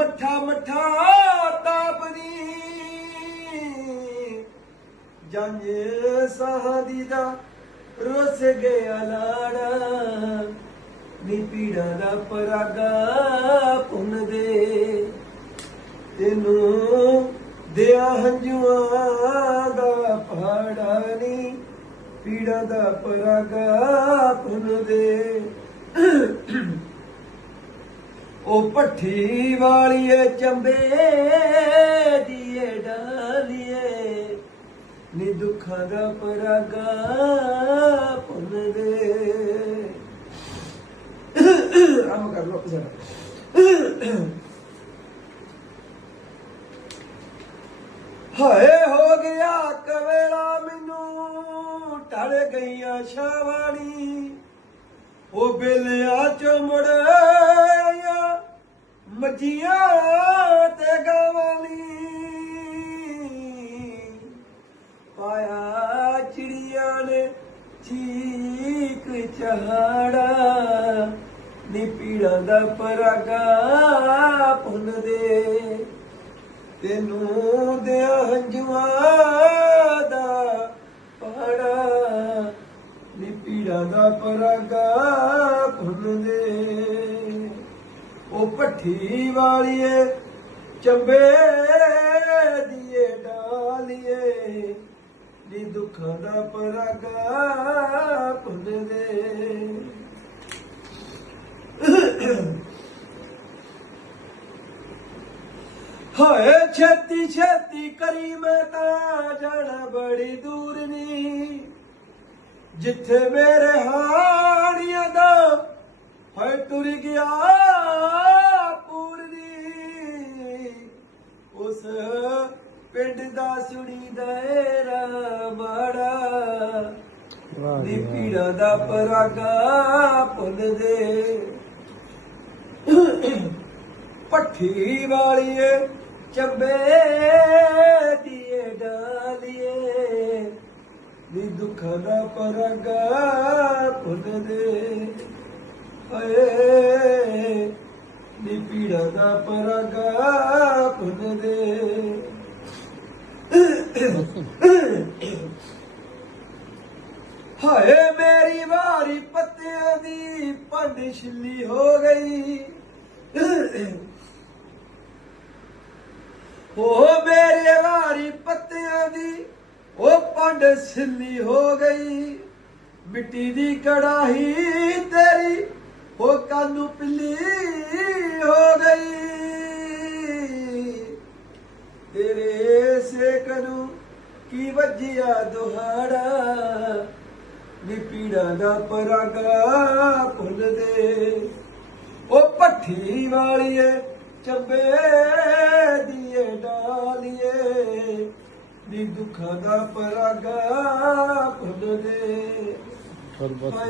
ਮਠਾ ਤਾਪਦੀ ਜੰਜ ਸਾਹਦੀ ਦਾ ਰੁੱਸ ਗਿਆ ਲਾੜਾ। ਨੀ ਪੀੜਾ ਦਾ ਪਰਾਗਾ ਪੁੰਨ ਦੇ। ਤੈਨੂੰ ਦਿਆ ਹੰਝੂਆਂ ਦਾ ਪਹਾੜਾ ਨੀ, ਪੀੜਾ ਦਾ ਪਰਾਗਾ ਪੁੰਨ ਦੇ। ਉਹ ਪੱਠੀ ਵਾਲੀਏ ਚੰਬੇ ਦੀਏ ਡਾਲੀਏ। ਨੀ ਦੁੱਖਾਂ ਦਾ ਪਰਾਗਾ ਪੁੰਨ ਦੇ ਆਮ ਕਰ ਲੋ ਜਰਾ ਹਾਏ ਹੋ ਗਿਆ ਕਵੇਲਾ ਮੈਨੂੰ ਢਲ ਗਈਆਂ ਸ਼ਾਵਾਣੀ ਉਹ ਬੇਲਿਆਂ ਚ ਮੁੜਿਆ ਮੱਜੀਆਂ ਤੇ ਗਵਾਲੀ। ਪਾਇਆ ਚਿੜੀਆਂ ਨੇ ਚੀਕ ਚਹਾੜਾ। ਨੀ ਪੀੜਾਂ ਦਾ ਪਰਾਗਾ ਪੁੰਨ ਦੇ ਤੈਨੂੰ ਦੇ ਹੰਝੂਆਂ ਦਾ ਪਹਾੜਾ। ਨੀ ਪੀੜਾਂ ਦਾ ਪਰਾਗਾ ਭੁੱਲ ਦੇ ਉਹ ਪੱਠੀ ਵਾਲੀਏ, ਚੰਬੇ ਦੀਏ, ਡਾਲੀਏ। ਨੀ ਦੁੱਖਾਂ ਦਾ ਪਰਾਗਾ ਭੁੱਲ ਦੇ ਹਾਏ ਛੇਤੀ ਛੇਤੀ ਕਰੀ ਮੈਂ ਤਾਂ ਜਾਣਾ ਬੜੀ ਦੂਰ ਨੀ। ਜਿੱਥੇ ਮੇਰੇ ਹਾਣੀਆਂ ਦਾ ਹਾਏ ਟੁਰ ਗਿਆ। ਦਾ ਸੁਣੀ ਦਾਇਰਾ ਮਾੜਾ ਨੀ ਪੀੜਾ ਦਾ ਪਰਾਗਾ ਭੁੱਲ ਦੇ ਪੱਠੀ ਵਾਲੀਏ ਚੱਬੇ ਦੀਏ ਡਾਲੀਏ। ਨੀ ਦੁੱਖਾਂ ਦਾ ਪਰਗਾ ਭੁੱਲ ਦੇ ਏ ਨੀ ਪੀੜਾ ਦਾ ਪਰਗਾ ਭੁੱਲ ਦੇ ਹਾਏ ਮੇਰੀ ਵਾਰੀ ਪੱਤਿਆਂ ਦੀ ਪੰਡ ਛਿੱਲੀ ਹੋ ਗਈ। ਉਹ ਮੇਰੇ ਵਾਰੀ ਪੱਤਿਆਂ ਦੀ ਉਹ ਪੰਡ ਛਿੱਲੀ ਹੋ ਗਈ। ਮਿੱਟੀ ਦੀ ਕੜਾਹੀ ਤੇਰੀ ਉਹ ਕਾਨੂੰ ਪਿੱਲੀ ਹੋ ਗਈ। ਤੇਰੇ ਸੇਕ ਨੂੰ ਕੀ ਵੱਜਿਆ ਦੁਹਾੜਾ? ਨੀ ਪੀੜਾ ਦਾ ਪਰਾਗਾ ਭੁੱਲ ਦੇ ਉਹ ਪੱਠੀ ਵਾਲੀਏ, ਚੱਬੇ ਦੀਏ, ਡਾਲੀਏ। ਵੀ ਦੁੱਖਾਂ ਦਾ ਪਰਾਗਾ ਭੁੱਲ ਦੇ